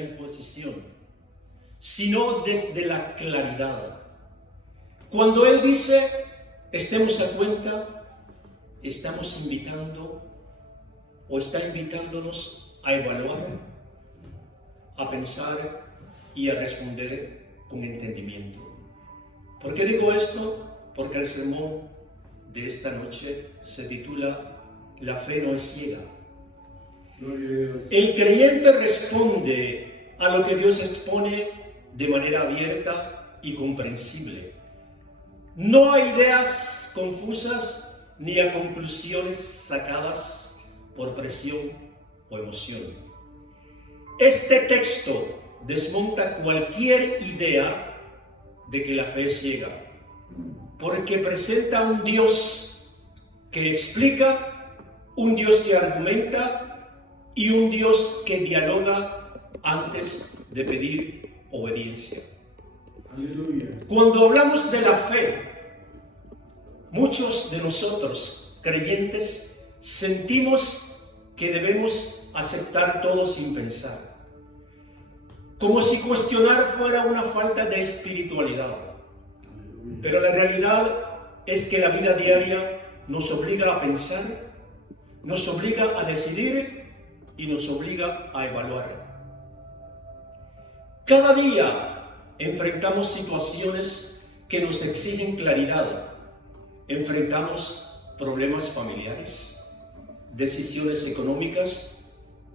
imposición, sino desde la claridad. Cuando Él dice, estemos a cuenta, estamos invitando o está invitándonos a evaluar, a pensar y a responder con entendimiento. ¿Por qué digo esto? Porque el sermón de esta noche se titula La fe no es ciega. El creyente responde a lo que Dios expone de manera abierta y comprensible. No a ideas confusas ni a conclusiones sacadas por presión o emoción. Este texto desmonta cualquier idea de que la fe es ciega, porque presenta un Dios que explica, un Dios que argumenta y un Dios que dialoga antes de pedir obediencia. Aleluya. Cuando hablamos de la fe, muchos de nosotros, creyentes, sentimos que debemos aceptar todo sin pensar, como si cuestionar fuera una falta de espiritualidad. Pero la realidad es que la vida diaria nos obliga a pensar, nos obliga a decidir y nos obliga a evaluar. Cada día enfrentamos situaciones que nos exigen claridad. Enfrentamos problemas familiares, decisiones económicas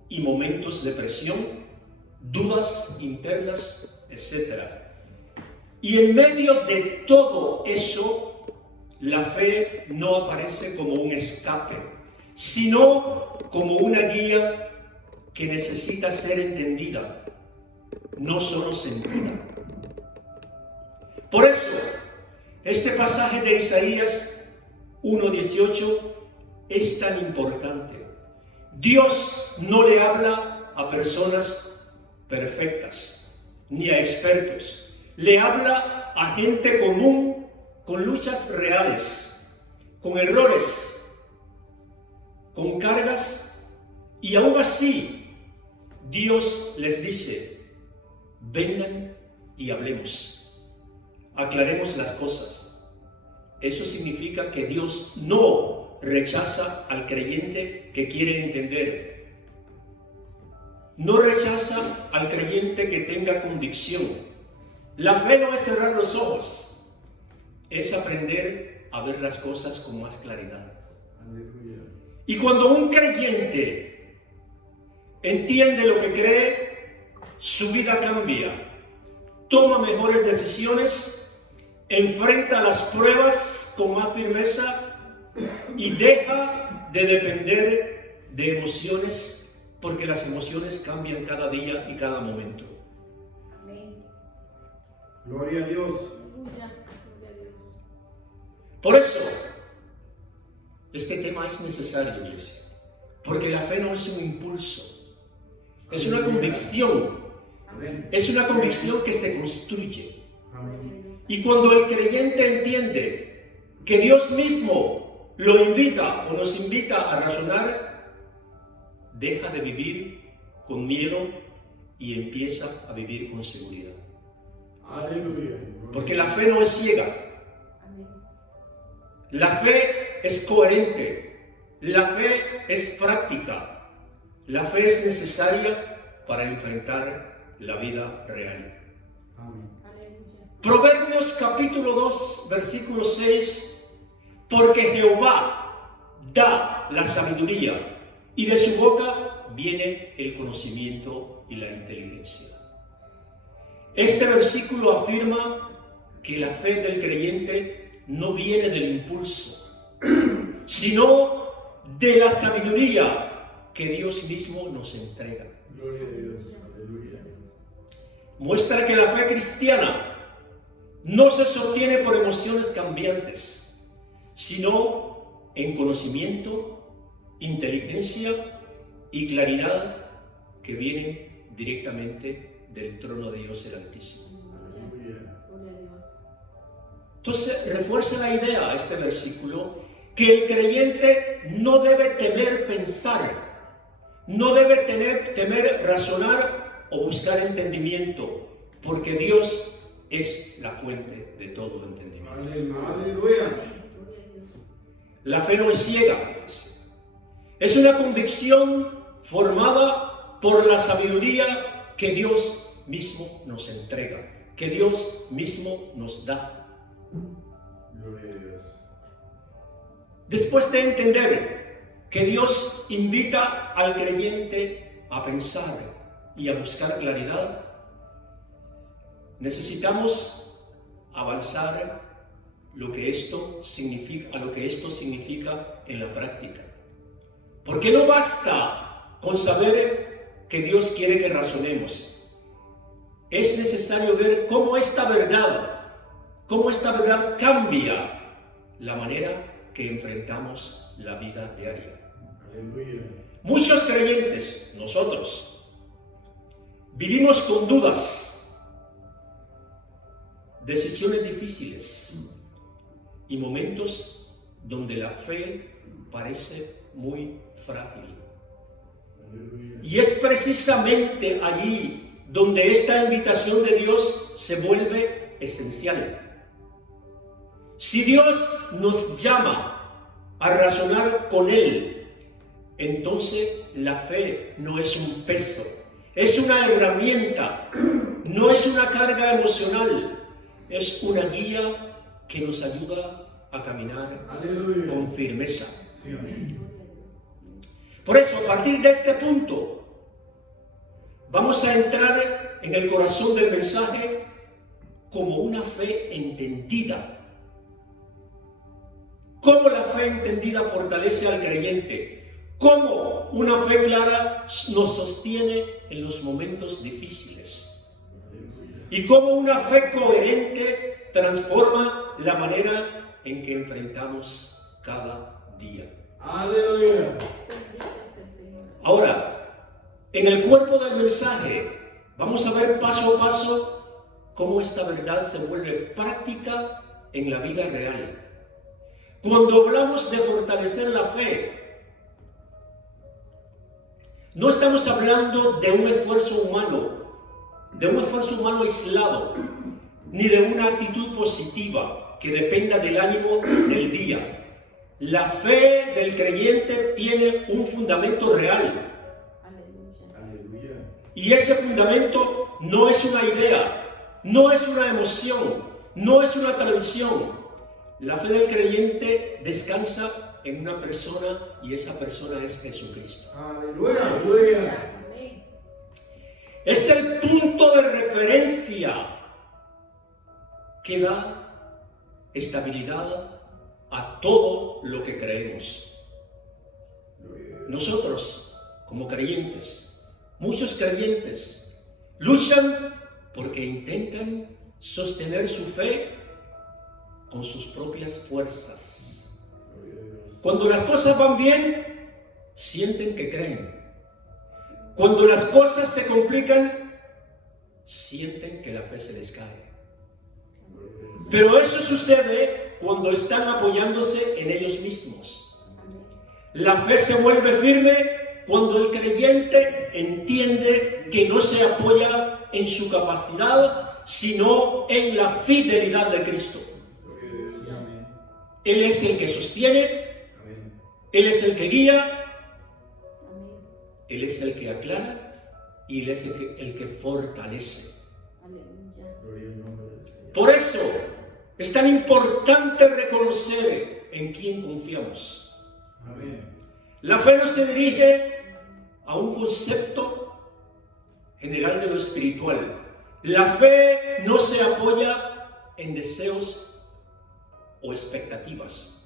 y momentos de presión, dudas internas, etc. Y en medio de todo eso, la fe no aparece como un escape, sino como una guía que necesita ser entendida, no solo sentida. Por eso, este pasaje de Isaías 1:18 es tan importante. Dios no le habla a personas perfectas, ni a expertos. Le habla a gente común, con luchas reales, con errores, con cargas, y aún así, Dios les dice, vengan y hablemos, aclaremos las cosas. Eso significa que Dios no rechaza al creyente que quiere entender, no rechaza al creyente que tenga convicción. La fe no es cerrar los ojos, es aprender a ver las cosas con más claridad. Y cuando un creyente entiende lo que cree, su vida cambia, toma mejores decisiones, enfrenta las pruebas con más firmeza y deja de depender de emociones, porque las emociones cambian cada día y cada momento. Amén. Gloria a Dios. Aleluya. Gloria a Dios. Por eso, este tema es necesario, iglesia, porque la fe no es un impulso, es una convicción, es una convicción que se construye. Y cuando el creyente entiende que Dios mismo lo invita o nos invita a razonar, deja de vivir con miedo y empieza a vivir con seguridad. Aleluya. Porque la fe no es ciega. La fe es coherente. La fe es práctica. La fe es necesaria para enfrentar la vida real. Amén. Proverbios capítulo 2, versículo 6. Porque Jehová da la sabiduría y de su boca viene el conocimiento y la inteligencia. Este versículo afirma que la fe del creyente no viene del impulso, sino de la sabiduría que Dios mismo nos entrega. Gloria a Dios. Aleluya. Muestra que la fe cristiana no se sostiene por emociones cambiantes, sino en conocimiento, inteligencia y claridad que vienen directamente del trono de Dios el Altísimo. Entonces, refuerza la idea este versículo que el creyente no debe temer pensar, no debe temer razonar o buscar entendimiento, porque Dios es la fuente de todo entendimiento. Aleluya. La fe no es ciega, es una convicción formada por la sabiduría que Dios mismo nos entrega, que Dios mismo nos da. Gloria a Dios. Después de entender que Dios invita al creyente a pensar y a buscar claridad, necesitamos avanzar a lo que esto significa en la práctica. Porque no basta con saber que Dios quiere que razonemos. Es necesario ver cómo esta verdad cambia la manera que enfrentamos la vida diaria. Aleluya. Muchos creyentes, nosotros, vivimos con dudas, decisiones difíciles y momentos donde la fe parece muy frágil. Aleluya. Y es precisamente allí donde esta invitación de Dios se vuelve esencial. Si Dios nos llama a razonar con Él, entonces la fe no es un peso, es una herramienta, no es una carga emocional, es una guía que nos ayuda a caminar Aleluya. con firmeza. Sí, amén. Por eso, a partir de este punto, vamos a entrar en el corazón del mensaje como una fe entendida. ¿Cómo la fe entendida fortalece al creyente? ¿Cómo una fe clara nos sostiene en los momentos difíciles? ¿Y cómo una fe coherente transforma la manera en que enfrentamos cada día? Aleluya. Bendito es el Señor. Ahora, en el cuerpo del mensaje, vamos a ver paso a paso cómo esta verdad se vuelve práctica en la vida real. Cuando hablamos de fortalecer la fe, no estamos hablando de un esfuerzo humano aislado, ni de una actitud positiva que dependa del ánimo del día. La fe del creyente tiene un fundamento real. Aleluya. Aleluya. Y ese fundamento no es una idea, no es una emoción, no es una tradición. La fe del creyente descansa en una persona y esa persona es Jesucristo. Aleluya. Aleluya. Amén. Es el punto de referencia que da estabilidad a todo lo que creemos. Nosotros, como creyentes, muchos creyentes, luchan porque intentan sostener su fe con sus propias fuerzas. Cuando las cosas van bien, sienten que creen. Cuando las cosas se complican, sienten que la fe se les cae. Pero eso sucede cuando están apoyándose en ellos mismos. La fe se vuelve firme cuando el creyente entiende que no se apoya en su capacidad, sino en la fidelidad de Cristo. Él es el que sostiene, Él es el que guía, Él es el que aclara y Él es el que fortalece. Por eso es tan importante reconocer en quién confiamos. La fe no se dirige a un concepto general de lo espiritual. La fe no se apoya en deseos o expectativas.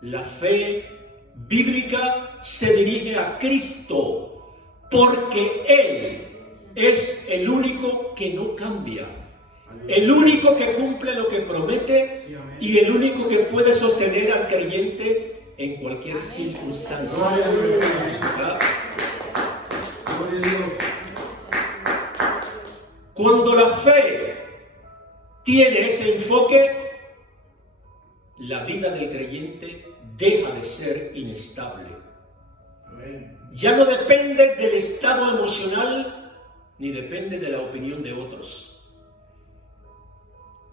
La fe bíblica se dirige a Cristo porque Él es el único que no cambia, el único que cumple lo que promete y el único que puede sostener al creyente en cualquier circunstancia. Gloria a Dios. ¿Verdad? Gloria a Dios. Cuando la fe tiene ese enfoque, la vida del creyente deja de ser inestable. Amén. Ya no depende del estado emocional ni depende de la opinión de otros,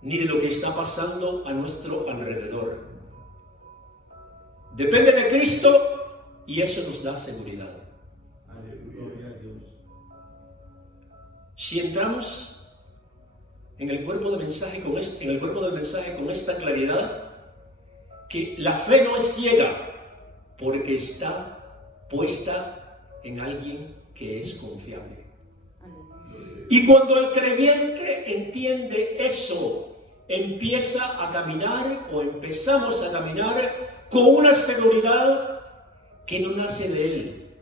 ni de lo que está pasando a nuestro alrededor. Depende de Cristo y eso nos da seguridad. Aleluya. Si entramos en el cuerpo del mensaje con esta claridad, que la fe no es ciega, porque está puesta en alguien que es confiable. Y cuando el creyente entiende eso, empieza a caminar o empezamos a caminar con una seguridad que no nace de él,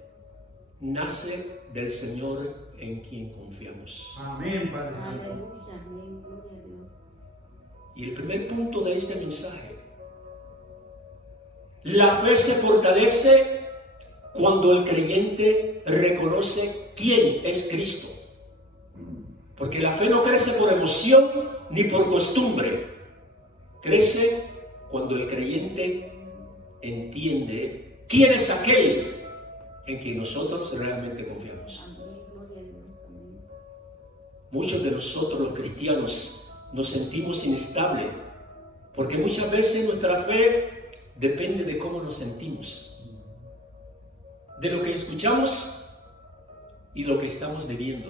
nace del Señor en quien confiamos. Amén, Padre Santo. Aleluya, amén, gloria a Dios. Y el primer punto de este mensaje: la fe se fortalece cuando el creyente reconoce quién es Cristo. Porque la fe no crece por emoción ni por costumbre. Crece cuando el creyente entiende quién es aquel en quien nosotros realmente confiamos. Amén, gloria a Dios, amén. Muchos de nosotros los cristianos nos sentimos inestables porque muchas veces nuestra fe depende de cómo nos sentimos, de lo que escuchamos y lo que estamos viviendo.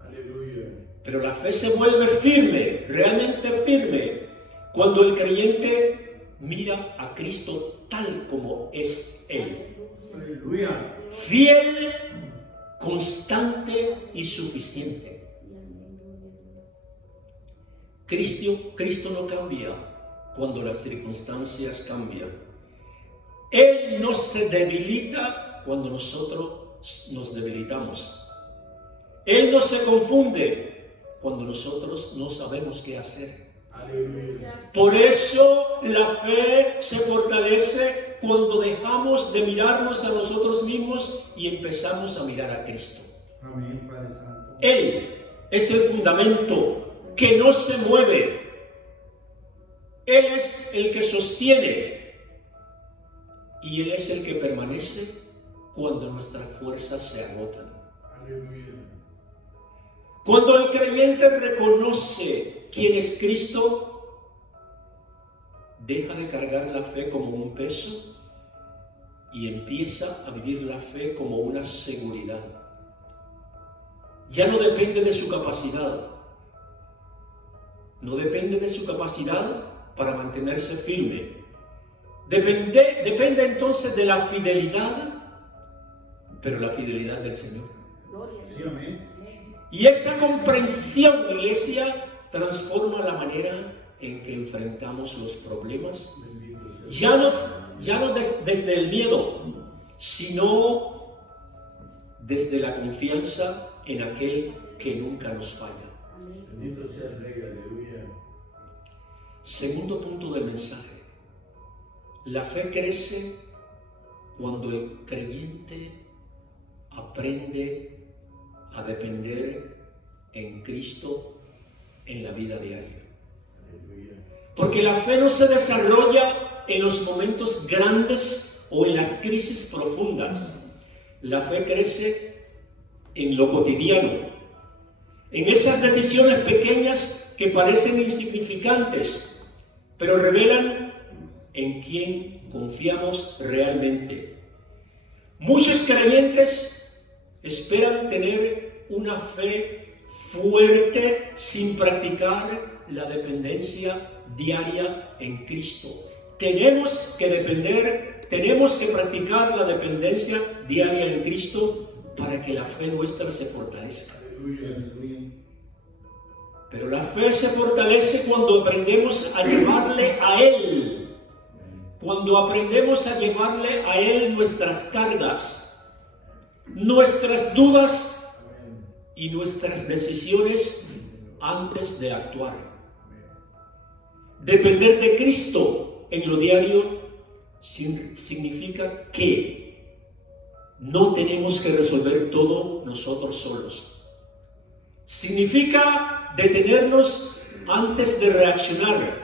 Aleluya. Pero la fe se vuelve firme, realmente firme, cuando el creyente mira a Cristo tal como es Él. Aleluya. Fiel, constante y suficiente. Sí, amén, gloria a Dios. Cristo no cambia cuando las circunstancias cambian. Él no se debilita cuando nosotros nos debilitamos. Él no se confunde cuando nosotros no sabemos qué hacer. Aleluya. Por eso la fe se fortalece cuando dejamos de mirarnos a nosotros mismos y empezamos a mirar a Cristo. Amén, Padre Santo. Él es el fundamento que no se mueve. Él es el que sostiene y Él es el que permanece cuando nuestras fuerzas se agotan. Aleluya. Cuando el creyente reconoce quién es Cristo, deja de cargar la fe como un peso y empieza a vivir la fe como una seguridad. Ya no depende de su capacidad. No depende de su capacidad para mantenerse firme. Depende entonces de la fidelidad, pero la fidelidad del Señor. Gloria a Sí, Dios. amén. Y esa comprensión, iglesia, transforma la manera en que enfrentamos los problemas. Bendito sea. Ya no desde el miedo, sino desde la confianza en aquel que nunca nos falla. Amén. Bendito sea el Rey. Aleluya. Segundo punto del mensaje. La fe crece cuando el creyente aprende a depender en Cristo en la vida diaria. Aleluya. Porque la fe no se desarrolla en los momentos grandes o en las crisis profundas. La fe crece en lo cotidiano, en esas decisiones pequeñas que parecen insignificantes, pero revelan en quién confiamos realmente. Muchos creyentes esperan tener una fe fuerte sin practicar la dependencia diaria en Cristo. Tenemos que practicar la dependencia diaria en Cristo para que la fe nuestra se fortalezca. Aleluya. Aleluya. Pero la fe se fortalece cuando aprendemos a llevarle a Él. Cuando aprendemos a llevarle a Él nuestras cargas, nuestras dudas y nuestras decisiones antes de actuar. Depender de Cristo en lo diario significa que no tenemos que resolver todo nosotros solos. Significa detenernos antes de reaccionar,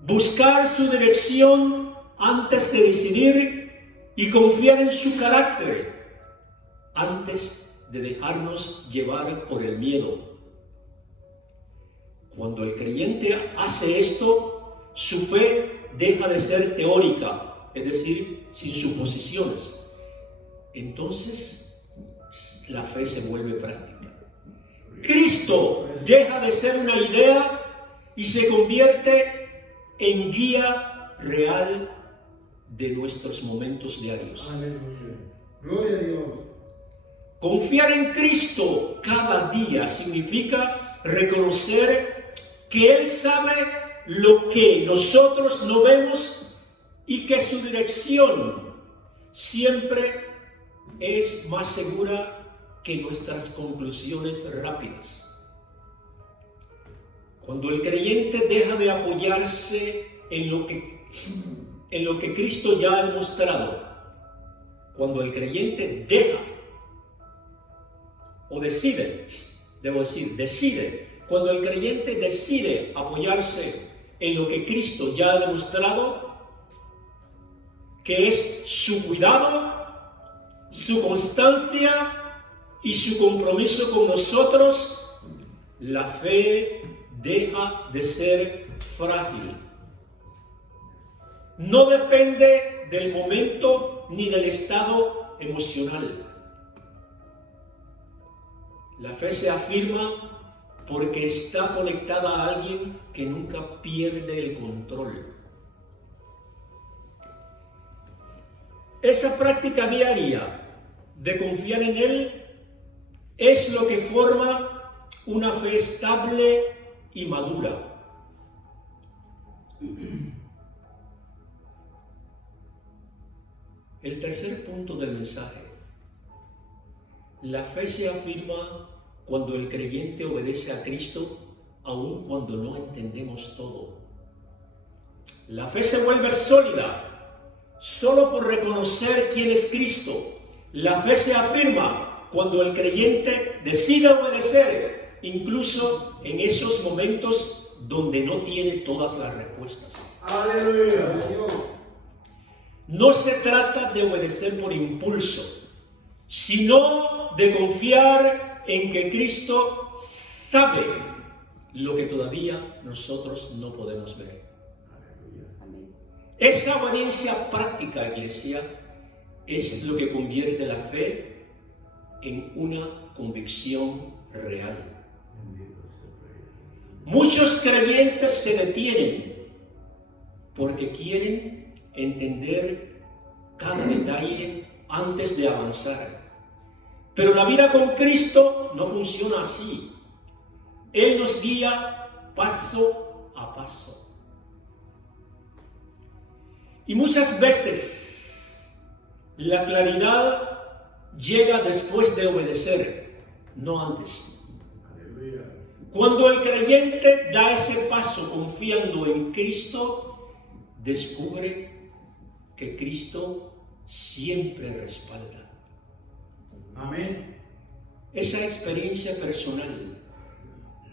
buscar su dirección antes de decidir y confiar en su carácter antes de dejarnos llevar por el miedo. Cuando el creyente hace esto, su fe deja de ser teórica, es decir, sin suposiciones. Entonces, la fe se vuelve práctica. Cristo deja de ser una idea y se convierte en guía real de nuestros momentos diarios. Aleluya. Gloria a Dios. Confiar en Cristo cada día significa reconocer que Él sabe lo que nosotros no vemos y que su dirección siempre es más segura que nuestras conclusiones rápidas. Cuando el creyente deja de apoyarse en lo que Cristo ya ha demostrado, cuando el creyente cuando el creyente decide apoyarse en lo que Cristo ya ha demostrado, que es su cuidado, su constancia y su compromiso con nosotros, la fe deja de ser frágil. No depende del momento ni del estado emocional. La fe se afirma porque está conectada a alguien que nunca pierde el control. Esa práctica diaria de confiar en Él es lo que forma una fe estable y madura. El tercer punto del mensaje. La fe se afirma cuando el creyente obedece a Cristo, aun cuando no entendemos todo. La fe se vuelve sólida solo por reconocer quién es Cristo. La fe se afirma cuando el creyente decide obedecer, incluso en esos momentos donde no tiene todas las respuestas. Aleluya. Dios. No se trata de obedecer por impulso, sino de confiar en que Cristo sabe lo que todavía nosotros no podemos ver. Amén. Esa obediencia práctica, iglesia, es lo que convierte la fe en una convicción real. Muchos creyentes se detienen porque quieren entender cada detalle antes de avanzar. Pero la vida con Cristo no funciona así. Él nos guía paso a paso. Y muchas veces la claridad llega después de obedecer, no antes. Aleluya. Cuando el creyente da ese paso confiando en Cristo, descubre que Cristo siempre respalda. Amén. Esa experiencia personal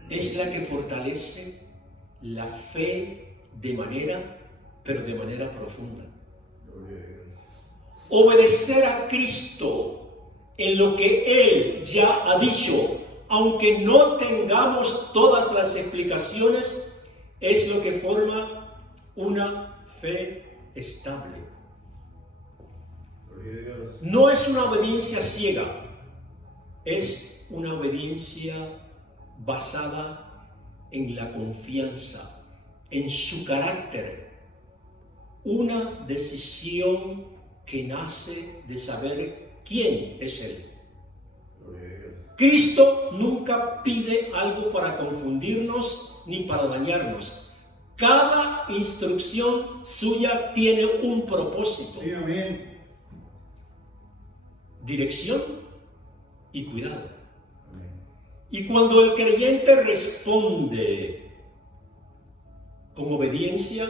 es la que fortalece la fe de manera profunda. Gloria a Dios. Obedecer a Cristo en lo que Él ya ha dicho, aunque no tengamos todas las explicaciones, es lo que forma una fe estable. Gloria a Dios. No es una obediencia ciega, es una obediencia basada en la confianza, en su carácter, una decisión que nace de saber quién es Él. Gloria a Dios. Cristo nunca pide algo para confundirnos ni para dañarnos. Cada instrucción suya tiene un propósito, Sí, amén. dirección y cuidado. Amén. Y cuando el creyente responde con obediencia,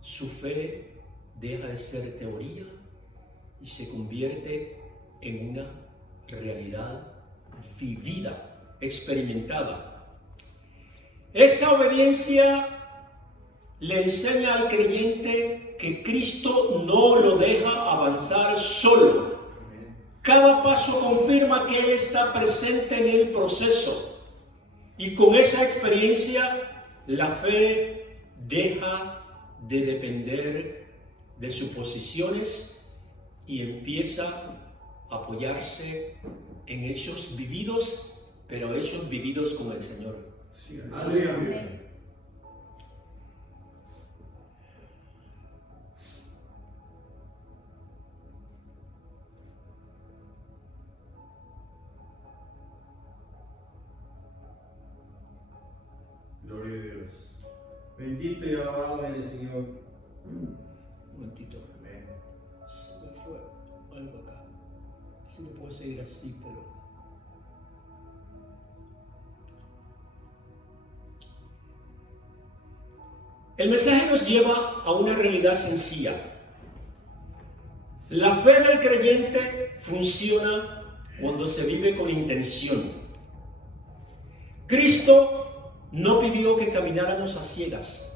su fe deja de ser teoría y se convierte en una realidad vivida, experimentada. Esa obediencia le enseña al creyente que Cristo no lo deja avanzar solo, Amén. Cada paso confirma que Él está presente en el proceso. Y con esa experiencia, la fe deja de depender de suposiciones y empieza a apoyarse en hechos vividos, pero hechos vividos con el Señor. Sí, aleluya. Amén. Gloria a Dios. Bendito y alabado en el Señor. Un momentito. Amén. Se me fue algo acá. Si no puedo seguir así, pero... El mensaje nos lleva a una realidad sencilla. La fe del creyente funciona cuando se vive con intención. Cristo no pidió que camináramos a ciegas,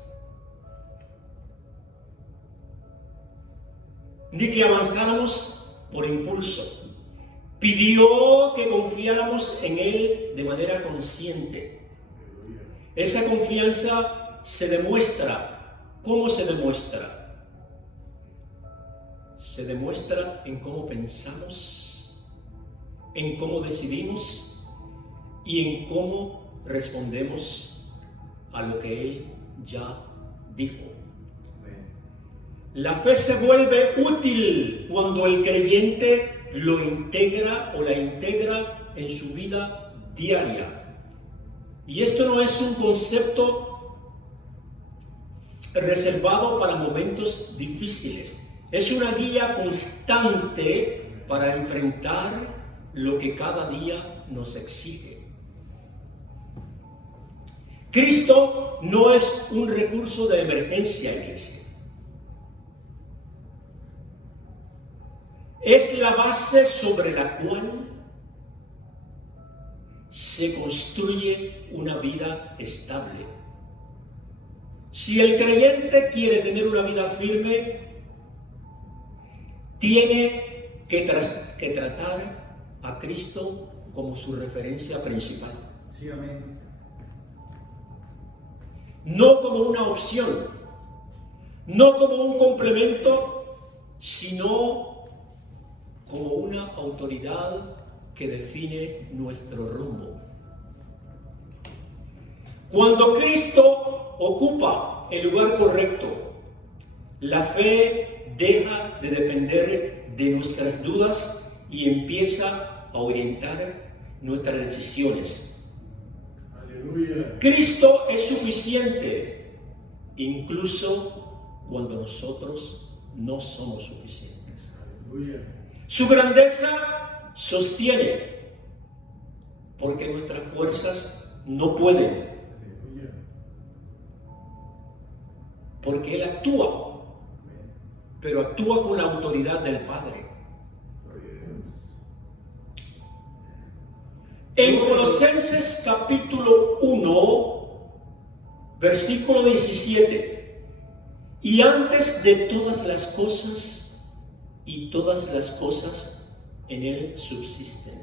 ni que avanzáramos por impulso. Pidió que confiáramos en Él de manera consciente. Esa confianza se demuestra. ¿Cómo se demuestra? Se demuestra en cómo pensamos, en cómo decidimos y en cómo respondemos a lo que Él ya dijo. La fe se vuelve útil cuando el creyente lo integra o la integra en su vida diaria. Y esto no es un concepto reservado para momentos difíciles. Es una guía constante para enfrentar lo que cada día nos exige. Cristo no es un recurso de emergencia, iglesia. Es la base sobre la cual se construye una vida estable. Si el creyente quiere tener una vida firme, tiene que tratar a Cristo como su referencia principal. Sí, amén. No como una opción, no como un complemento, sino como una autoridad que define nuestro rumbo. Cuando Cristo ocupa el lugar correcto, la fe deja de depender de nuestras dudas y empieza a orientar nuestras decisiones. Aleluya. Cristo es suficiente, incluso cuando nosotros no somos suficientes. Aleluya. Su grandeza sostiene, porque nuestras fuerzas no pueden, Aleluya. porque Él actúa, pero actúa con la autoridad del Padre. Gloria a Dios. En Colosenses capítulo 1, versículo 17, y antes de todas las cosas, y todas las cosas en Él subsisten.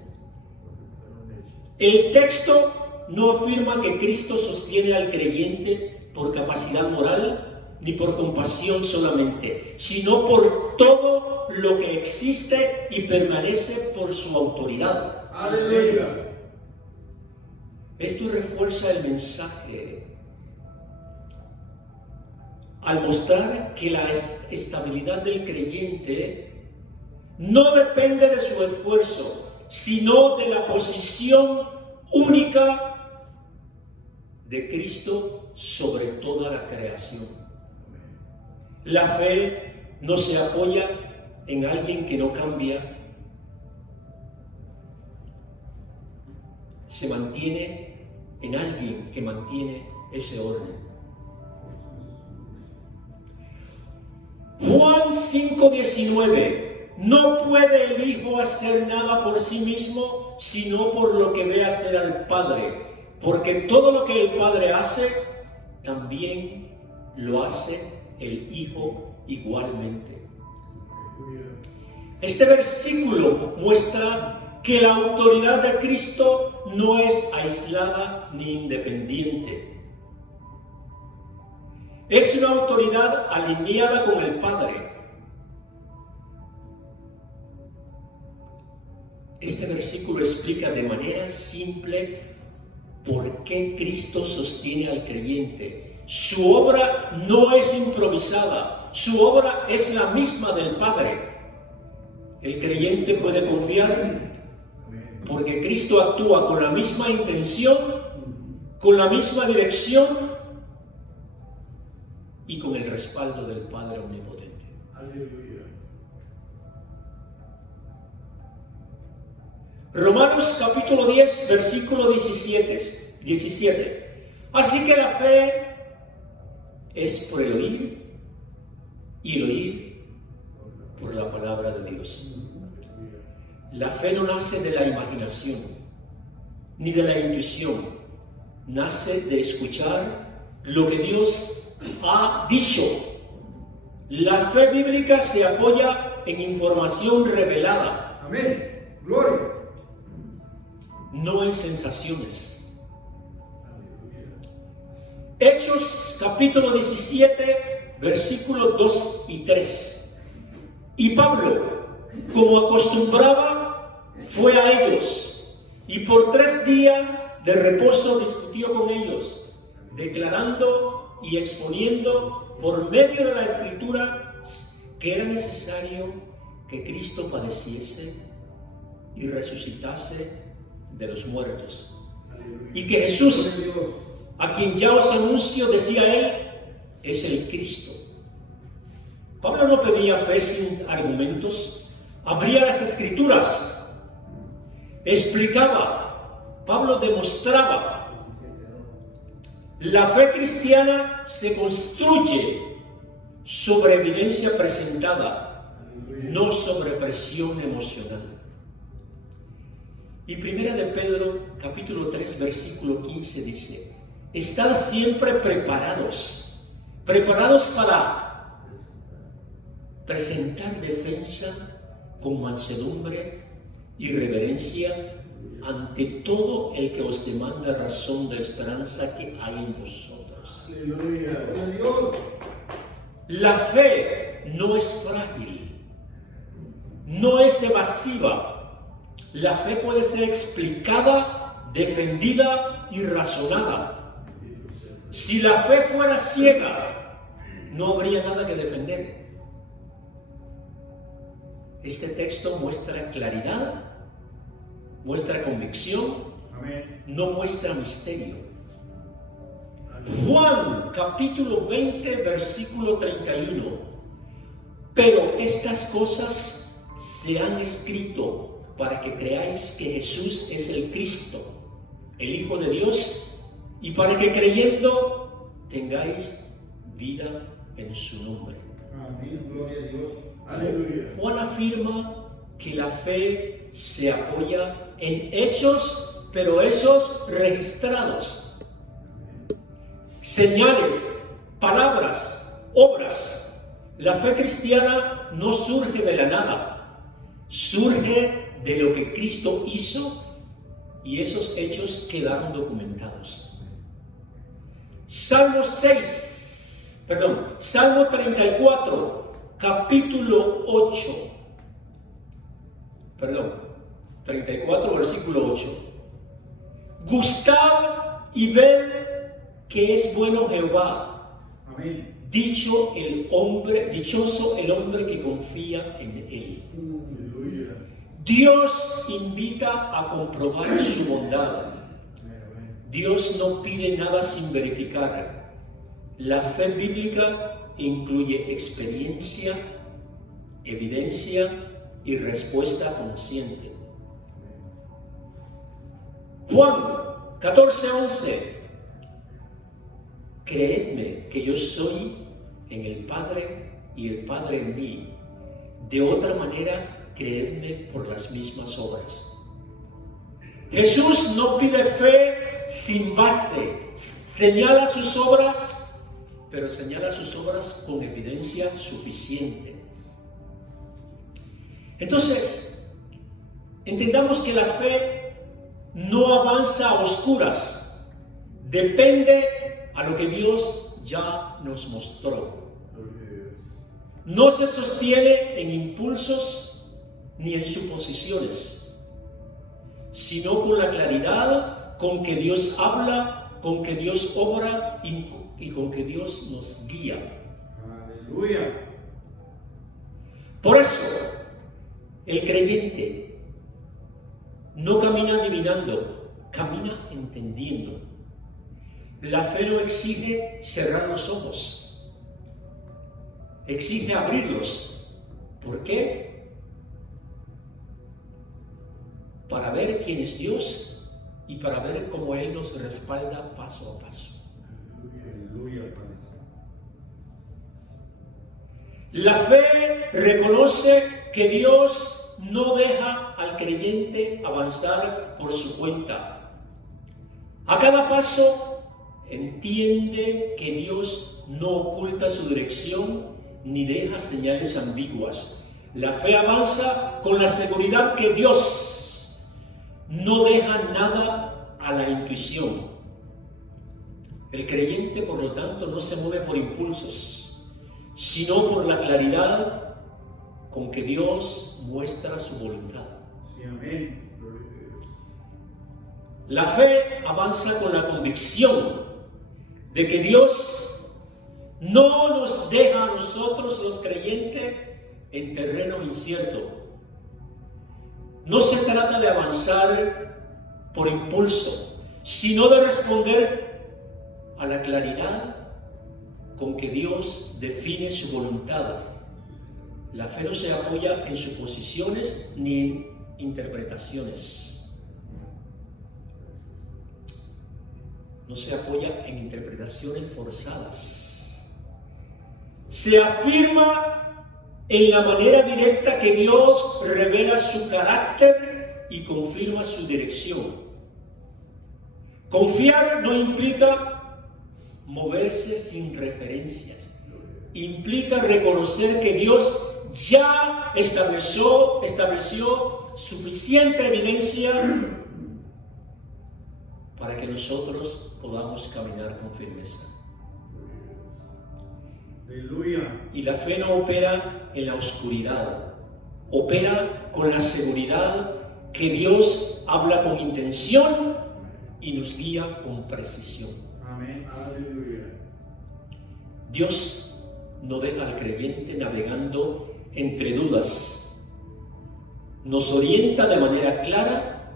El texto no afirma que Cristo sostiene al creyente por capacidad moral ni por compasión solamente, sino por todo lo que existe y permanece por su autoridad. Aleluya. Esto refuerza el mensaje al mostrar que la estabilidad del creyente no depende de su esfuerzo, sino de la posición única de Cristo sobre toda la creación. La fe no se apoya en alguien que no cambia, se mantiene en alguien que mantiene ese orden. Juan 5:19. No puede el Hijo hacer nada por sí mismo, sino por lo que ve hacer al Padre. Porque todo lo que el Padre hace, también lo hace el Hijo igualmente. Este versículo muestra que la autoridad de Cristo no es aislada ni independiente. Es una autoridad alineada con el Padre. Este versículo explica de manera simple por qué Cristo sostiene al creyente. Su obra no es improvisada, su obra es la misma del Padre. El creyente puede confiar porque Cristo actúa con la misma intención, con la misma dirección y con el respaldo del Padre Omnipotente. Aleluya. Romanos capítulo 10, versículo 17. Así que la fe es por el oír y el oír por la palabra de Dios. La fe no nace de la imaginación ni de la intuición, nace de escuchar lo que Dios ha dicho. La fe bíblica se apoya en información revelada. Amén. Gloria. No en sensaciones. Hechos capítulo 17, versículos 2 y 3. Y Pablo, como acostumbraba, fue a ellos y por 3 días de reposo discutió con ellos, declarando y exponiendo por medio de la Escritura que era necesario que Cristo padeciese y resucitase de los muertos, y que Jesús, a quien ya os anuncio, decía él, es el Cristo. Pablo no pedía fe sin argumentos, abría las Escrituras, explicaba, Pablo demostraba. La fe cristiana se construye sobre evidencia presentada, no sobre presión emocional. Y primera de Pedro, capítulo 3, versículo 15 dice, estad siempre preparados para presentar defensa con mansedumbre y reverencia ante todo el que os demanda razón de esperanza que hay en vosotros. Aleluya. Gloria a Dios. La fe no es frágil, no es evasiva. La fe puede ser explicada, defendida y razonada. Si la fe fuera ciega, no habría nada que defender. Este texto muestra claridad, muestra convicción, Amén. no muestra misterio. Juan capítulo 20, versículo 31. Pero estas cosas se han escrito para que creáis que Jesús es el Cristo, el Hijo de Dios, y para que creyendo tengáis vida en su nombre. Amén. Gloria a Dios. Aleluya. Juan afirma que la fe se apoya en hechos, pero hechos registrados. Señales, palabras, obras. La fe cristiana no surge de la nada, surge de lo que Cristo hizo y esos hechos quedaron documentados. Salmo 34, capítulo 8. 34, versículo 8. Gustad y ved que es bueno Jehová. Amén. Dichoso el hombre que confía en él. Aleluya. Dios invita a comprobar su bondad. Dios no pide nada sin verificar. La fe bíblica incluye experiencia, evidencia y respuesta consciente. Juan 14:11. Creedme que yo soy en el Padre y el Padre en mí. De otra manera, creedme por las mismas obras. Jesús no pide fe sin base, señala sus obras, pero señala sus obras con evidencia suficiente. Entonces, entendamos que la fe no avanza a oscuras, depende a lo que Dios ya nos mostró. No se sostiene en impulsos ni en suposiciones, sino con la claridad con que Dios habla, con que Dios obra y con que Dios nos guía. Aleluya. Por eso, el creyente no camina adivinando, camina entendiendo. La fe no exige cerrar los ojos, exige abrirlos. ¿Por qué? Para ver quién es Dios y para ver cómo Él nos respalda paso a paso. Aleluya, Padre Santo. La fe reconoce que Dios no deja al creyente avanzar por su cuenta. A cada paso entiende que Dios no oculta su dirección ni deja señales ambiguas. La fe avanza con la seguridad que Dios no deja nada a la intuición. El creyente, por lo tanto, no se mueve por impulsos, sino por la claridad con que Dios muestra su voluntad. Sí, amén. La fe avanza con la convicción de que Dios no nos deja a nosotros los creyentes en terreno incierto. No se trata de avanzar por impulso, sino de responder a la claridad con que Dios define su voluntad. La fe no se apoya en suposiciones ni en interpretaciones. No se apoya en interpretaciones forzadas. Se afirma en la manera directa que Dios revela su carácter y confirma su dirección. Confiar no implica moverse sin referencias. Implica reconocer que Dios ya estableció suficiente evidencia para que nosotros podamos caminar con firmeza. Aleluya. Y la fe no opera en la oscuridad, opera con la seguridad que Dios habla con intención y nos guía con precisión. Amén. Aleluya. Dios no deja al creyente navegando entre dudas. Nos orienta de manera clara,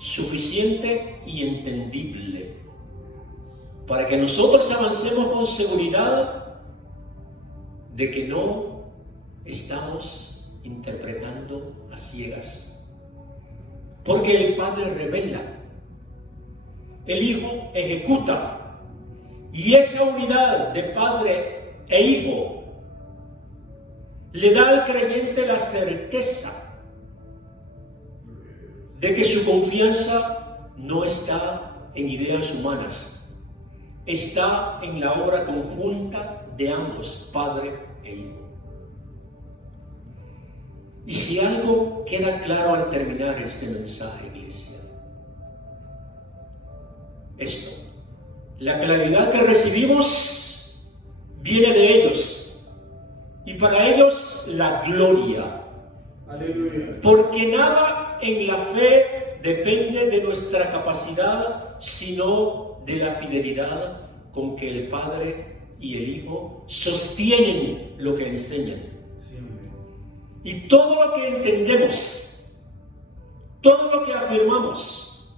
suficiente y entendible, para que nosotros avancemos con seguridad de que no estamos interpretando a ciegas. Porque el Padre revela, el Hijo ejecuta, y esa unidad de Padre e Hijo le da al creyente la certeza de que su confianza no está en ideas humanas, está en la obra conjunta de ambos, Padre e Hijo. Y si algo queda claro al terminar este mensaje, iglesia, esto: la claridad que recibimos viene de ellos, y para ellos la gloria. Aleluya. Porque nada en la fe depende de nuestra capacidad, sino de la fidelidad con que el Padre y el Hijo sostienen lo que enseñan. Sí, amén. Y todo lo que entendemos, todo lo que afirmamos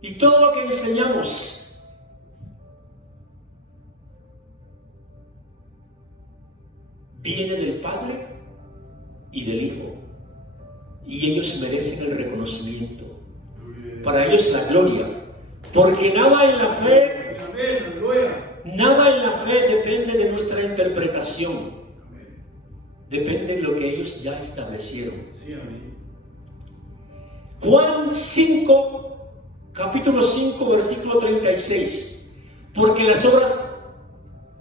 y todo lo que enseñamos viene del Padre y del Hijo, y ellos merecen el reconocimiento, para ellos la gloria, porque nada en la fe, Amén. Aleluya. nada en la fe depende de nuestra interpretación, depende de lo que ellos ya establecieron. Sí, amén. Juan 5, capítulo 5, versículo 36, porque las obras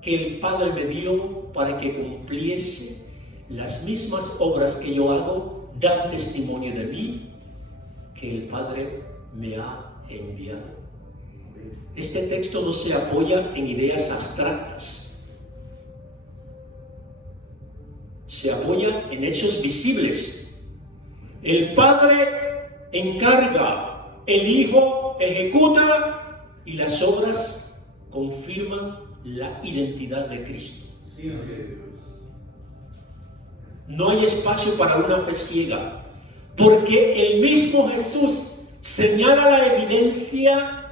que el Padre me dio para que cumpliese, las mismas obras que yo hago dan testimonio de mí, que el Padre me ha enviado. Este texto no se apoya en ideas abstractas, se apoya en hechos visibles. El Padre encarga, el Hijo ejecuta y las obras confirman la identidad de Cristo. Sí, amén. No hay espacio para una fe ciega, porque el mismo Jesús señala la evidencia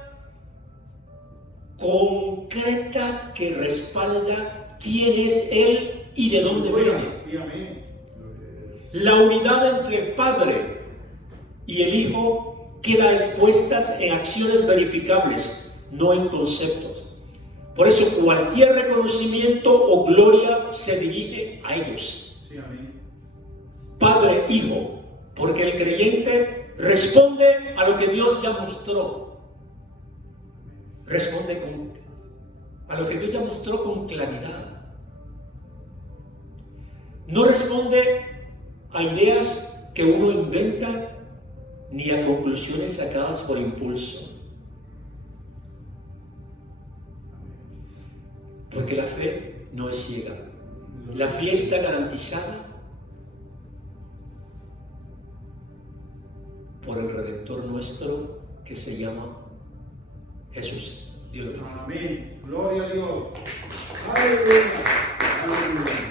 concreta que respalda quién es Él y de dónde viene. Sí, amén. La unidad entre el Padre y el Hijo queda expuesta en acciones verificables, no en conceptos. Por eso cualquier reconocimiento o gloria se dirige a ellos. Sí, amén. Padre, Hijo, porque el creyente responde a lo que Dios ya mostró. Responde a lo que Dios ya mostró con claridad. No responde a ideas que uno inventa ni a conclusiones sacadas por impulso. Porque la fe no es ciega. La fe está garantizada por el Redentor nuestro que se llama Jesús. Dios lo bendiga. Amén. Gloria a Dios. Aleluya. Aleluya.